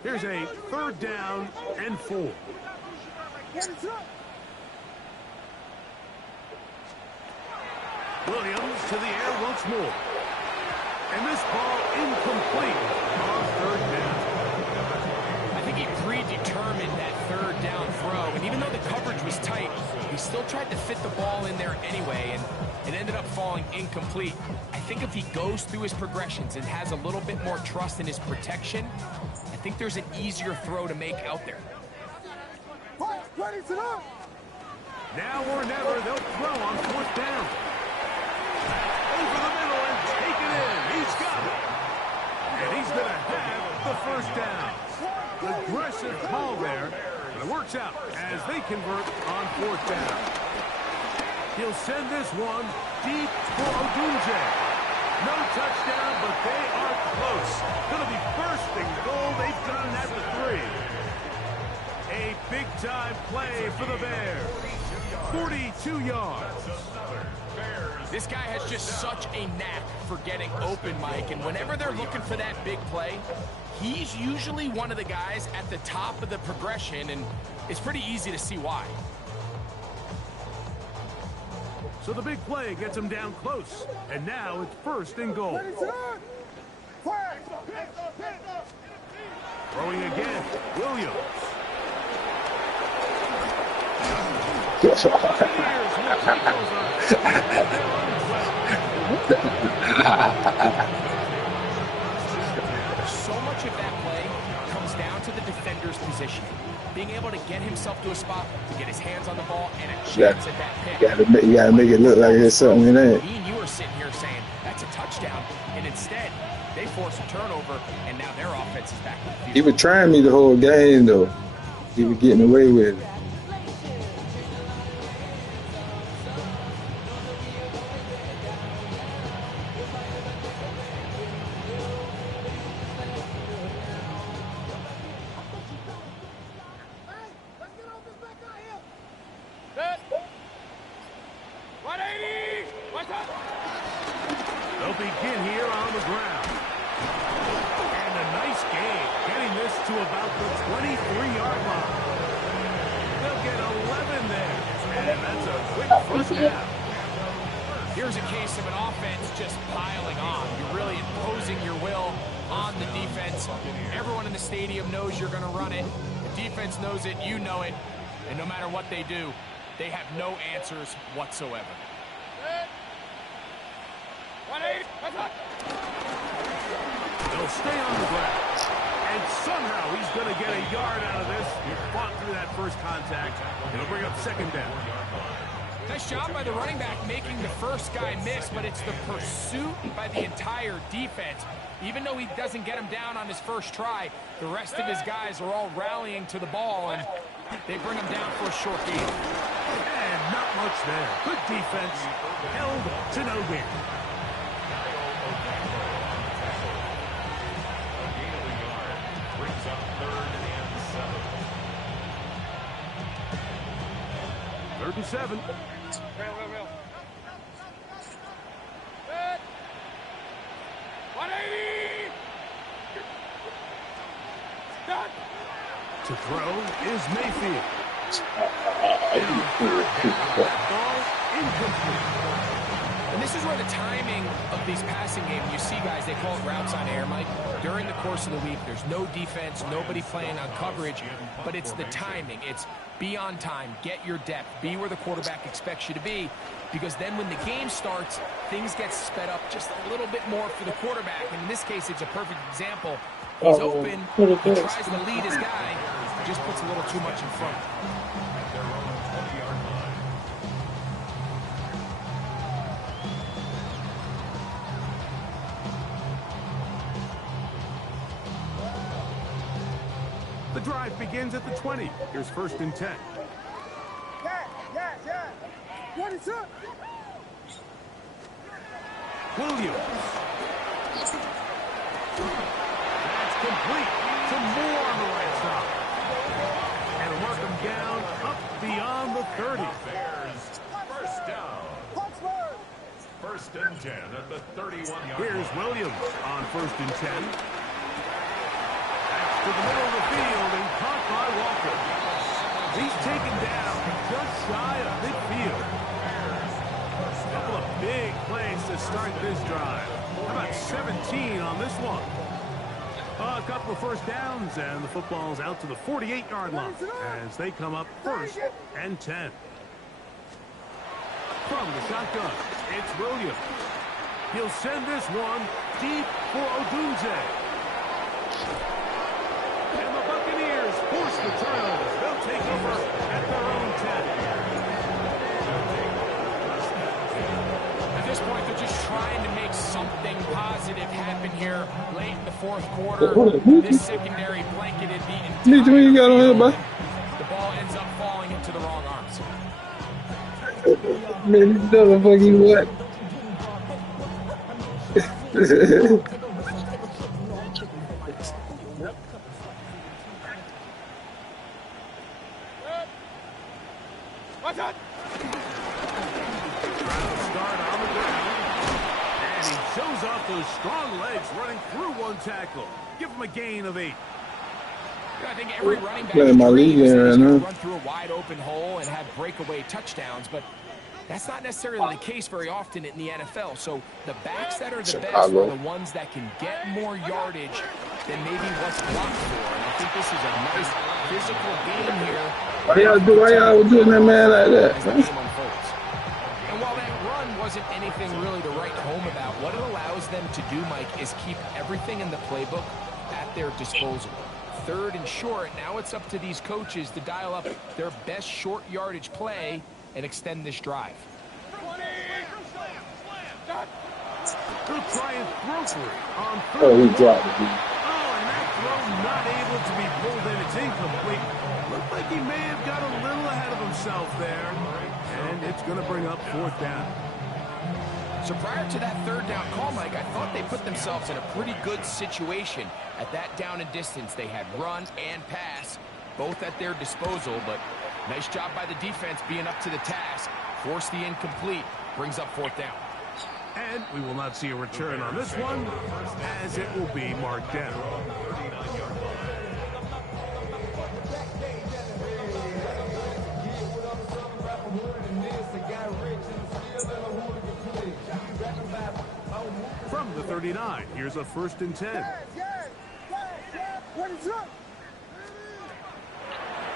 Here's a 3rd down and 4. Williams to the air once more. And this ball incomplete on 3rd down. I think he predetermined that 3rd down throw, and even though the coverage was tight, he still tried to fit the ball in there anyway, and it ended up falling incomplete. I think if he goes through his progressions and has a little bit more trust in his protection, I think there's an easier throw to make out there. Now or never, they'll throw on 4th down. Over the middle and take it in. He's got it. And he's going to have the 1st down. Aggressive call there. But it works out as they convert on 4th down. He'll send this one deep for Odunze. No touchdown, but they are close. Going to be 1st and goal. They've got it at the 3. A big-time play for the Bears. 42 yards. This guy has just such a knack for getting open, Mike, and whenever they're looking for that big play, he's usually one of the guys at the top of the progression, and it's pretty easy to see why. So the big play gets him down close, and now it's 1st and goal. Throwing again, Williams. So much of that play comes down to the defender's positioning. Being able to get himself to a spot, to get his hands on the ball, and a chance at that pick. You gotta make it look like it's something in there. Me and you are sitting here saying, that's a touchdown. And instead, they force a turnover, and now their offense is back in the field. He was trying me the whole game, though. He was getting away with it. They'll begin here on the ground. And a nice gain, getting this to about the 23-yard line. They'll get 11 there, and that's a quick 1st down. Here's a case of an offense just piling on. You're really imposing your will on the defense. Everyone in the stadium knows you're going to run it. The defense knows it, you know it. And no matter what they do, they have no answers whatsoever. They'll stay on the ground. And somehow he's going to get a yard out of this. He fought through that 1st contact. It'll bring up 2nd down. Nice job by the running back making the first guy miss, but it's the pursuit by the entire defense. Even though he doesn't get him down on his first try, the rest of his guys are all rallying to the ball, and they bring him down for a short gain. And not much there. Good defense. Held to no gain. 3rd and 7. To throw is Mayfield. Ball incomplete. And this is where the timing of these passing games, you see guys, they call it routes on air, Mike. During the course of the week, there's no defense, nobody playing on coverage, but it's the timing. It's be on time, get your depth, be where the quarterback expects you to be, because then when the game starts, things get sped up just a little bit more for the quarterback. And in this case, it's a perfect example. He's open, he tries to lead his guy, just puts a little too much in front. The drive begins at the 20. Here's 1st and 10. Yeah. What is up? Williams. That's complete to Moore on the right side. And work him down up beyond the 30. Bears, first down. 1st and 10 at the 31-yard line. Here's Williams on 1st and 10. That's to the middle of the field and caught by Walker. He's taken down just shy of midfield. A couple of big plays to start this drive. How about 17 on this one? A couple of 1st downs, and the football's out to the 48-yard line as they come up 1st and 10. From the shotgun, it's Williams. He'll send this one deep for Odunze. And the Buccaneers force the turnover. They'll take over at their own 10. At this point, they're just trying to make something positive happen here late in the 4th quarter. This secondary blanketed the entire What you got on here, bud? The ball ends up falling into the wrong arms. Man, you motherfucking what? Start on the ground. And he shows off those strong legs running through one tackle. Give him a gain of 8. I think every running back Playing my league is right going now. to run through a wide open hole and have breakaway touchdowns, but that's not necessarily the case very often in the NFL. So the backs that are the best are the ones that can get more yardage than maybe what's blocked for. And I think this is a nice physical game here. Why y'all doing that man like that? As the game unfolds. And while that run wasn't anything really to write home about, what it allows them to do, Mike, is keep everything in the playbook at their disposal. 3rd and short, now it's up to these coaches to dial up their best short yardage play and extend this drive. He'll try and throw for it on 3rd. Oh, he dropped it. Oh, and that throw not able to be pulled in. It's incomplete. Looked like he may have got a little ahead of himself there. And it's going to bring up 4th down. So prior to that 3rd down call, Mike, I thought they put themselves in a pretty good situation. At that down and distance, they had run and pass, both at their disposal, but nice job by the defense being up to the task. Force the incomplete, brings up 4th down. And we will not see a return on this one, as it will be marked down. From the 39, here's a 1st and 10. What is up?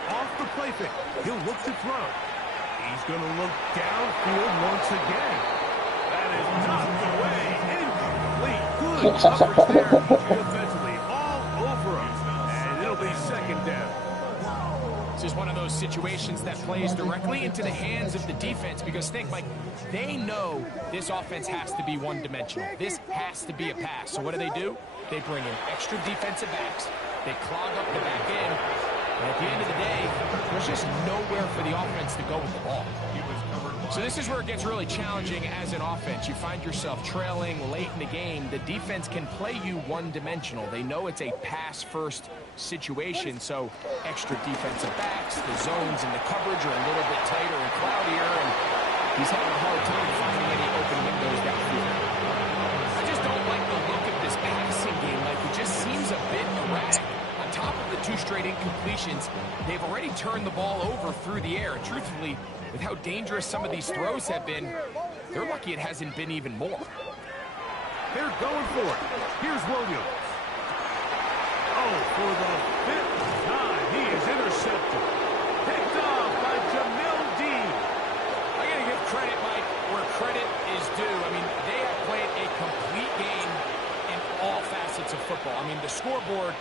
Off the play fake, he'll look to throw. He's going to look downfield once again. That is knocked away. Incomplete. Good coverage there. Defensively all over him. And it'll be 2nd down. This is one of those situations that plays directly into the hands of the defense because think, Mike, they know this offense has to be one-dimensional. This has to be a pass. So what do? They bring in extra defensive backs. They clog up the back end. And at the end of the day, there's just nowhere for the offense to go with the ball. So this is where it gets really challenging as an offense. You find yourself trailing late in the game. The defense can play you one-dimensional. They know it's a pass-first situation, so extra defensive backs, the zones and the coverage are a little bit tighter and cloudier, and he's having a hard time finding any open windows downfield. I just don't like the look of this passing game. Like, it just seems a bit erratic. On top of the 2 straight incompletions, they've already turned the ball over through the air. Truthfully, with how dangerous some of these throws have been, they're lucky it hasn't been even more. They're going for it. Here's Williams. Oh, for the 5th time, he is intercepted. Picked off by Jamil Dean. I got to give credit, Mike, where credit is due. I mean, they have played a complete game in all facets of football. I mean, the scoreboard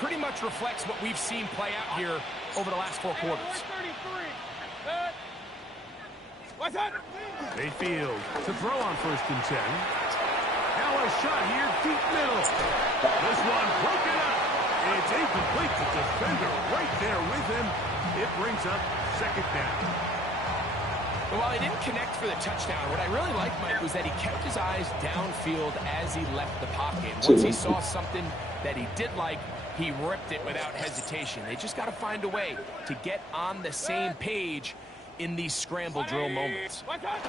pretty much reflects what we've seen play out here over the last 4 quarters. Mayfield to throw on 1st and 10. Now a shot here, deep middle. This one broken up. It's incomplete. The defender right there with him. It brings up 2nd down. But while he didn't connect for the touchdown, what I really liked, Mike, was that he kept his eyes downfield as he left the pocket. Once he saw something that he did like, he ripped it without hesitation. They just got to find a way to get on the same page in these scramble drill moments. Baker going to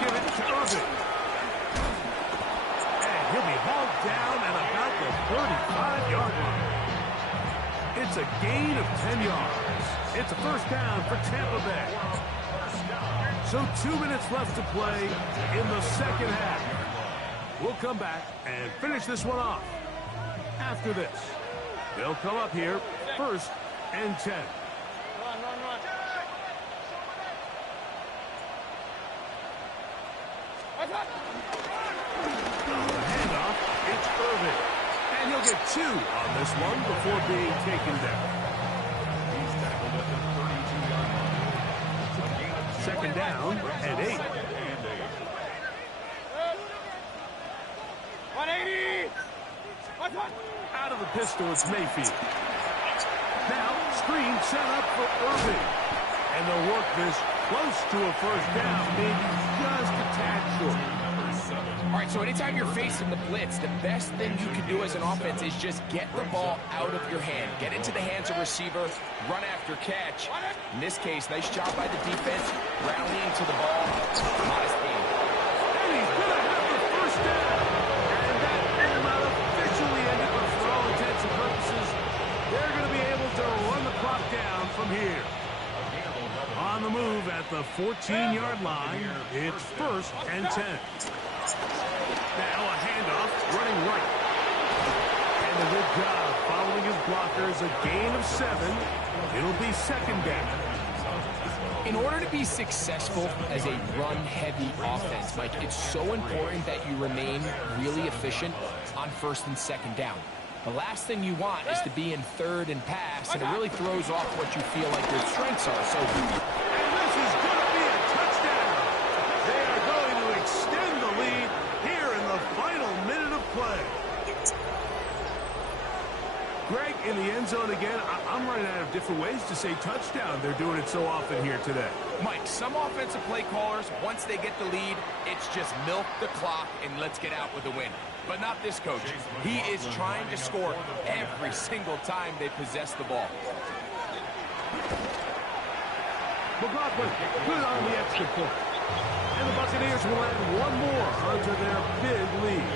give it to Irvin. And he'll be hauled down at about the 35-yard line. It's a gain of 10 yards. It's a 1st down for Tampa Bay. So 2 minutes left to play in the 2nd half. We'll come back and finish this one off. After this, they'll come up here, 1st and 10. Handoff, it's Irvin. And he'll get 2 on this one before being taken down. He's tackled at the 32-yard line. 2nd down and 8. 180! Out of the pistol, it's Mayfield. Now, screen set up for Irvin. And they'll work this close to a 1st down, maybe just a tad short. All right, so anytime you're facing the blitz, the best thing you can do as an offense is just get the ball out of your hand. Get into the hands of receiver, run after catch. In this case, nice job by the defense, rallying to the ball. Modest gain. And he's going to have the 1st down. And that will not officially end it, but for all intents and purposes, they're going to be able to run the clock down from here. On the move at the 14-yard line, it's 1st and 10. Now a handoff, running right. And a good job following his blockers, a gain of 7. It'll be 2nd down. In order to be successful as a run-heavy offense, Mike, it's so important that you remain really efficient on 1st and 2nd down. The last thing you want is to be in 3rd and pass, and it really throws off what you feel like your strengths are. So, and this is going to be a touchdown. They are going to extend the lead here in the final minute of play. Greg, in the end zone again, I'm running out of different ways to say touchdown. They're doing it so often here today. Mike, some offensive play callers, once they get the lead, it's just milk the clock and let's get out with a win. But not this coach. He is trying to score every single time they possess the ball. McLaughlin put it on the extra point. And the Buccaneers will add one more onto their big lead.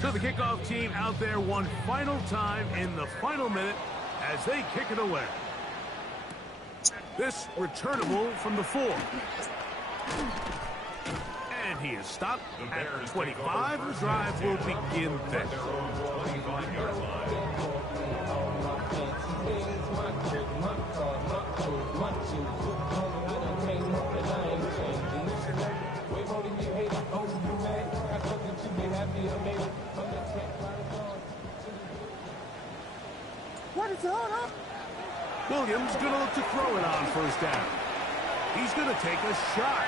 So the kickoff team out there one final time in the final minute as they kick it away. This returnable from the 4. And he is stopped at 25. The drive will begin then. What is on up? Williams going to look to throw it on 1st down. He's going to take a shot.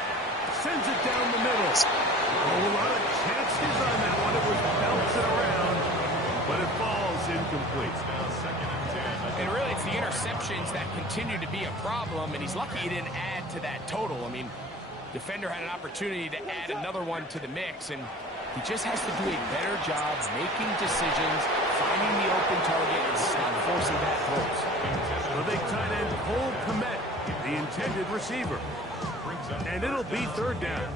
Sends it down the middle. Oh, a lot of chances on that one. It was bouncing around. But if he's lucky he didn't add to that total. I mean, defender had an opportunity to add another one to the mix, and he just has to do a better job making decisions, finding the open target, and stop forcing bad throws. The big tight end, Cole Kmet, the intended receiver. And it'll be third down.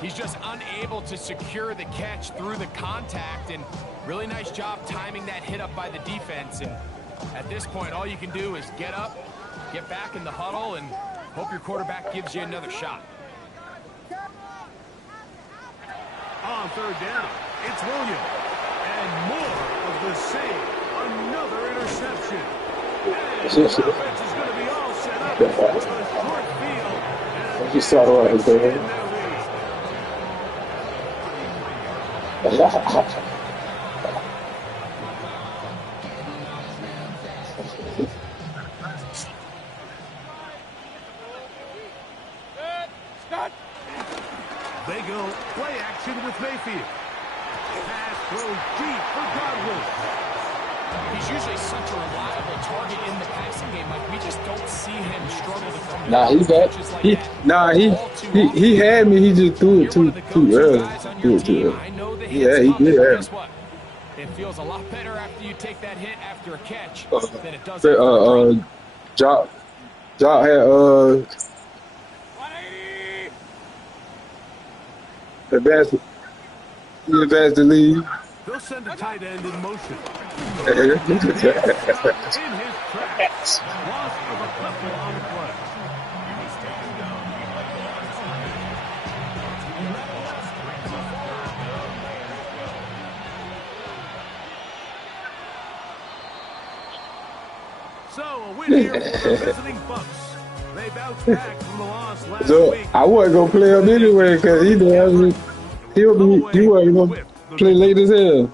He's just unable to secure the catch through the contact, and really nice job timing that hit up by the defense. And at this point, all you can do is get up, get back in the huddle, and hope your quarterback gives you another shot. On third down, it's Williams. And more of the same. Another interception. And the offense is going to be all set up with a short field. You saw the right there. They go play action with Mayfield. Pass throws deep for Godwin. He's usually such a reliable target in the passing game. Like, we just don't see him struggle to come Nah, he got he had me. He just threw it too early. Yeah, he did. Guess what? It feels a lot better after you take that hit after a catch than it does. Jock had advanced the lead. They'll send a tight end in motion. In his tracks. Loss of a couple on the play. He was taken down behind the line of scrimmage. So, a win here for the visiting Bucks. They bounced back from the loss last week. I wasn't going to play him anyway because he wasn't going to play late as hell.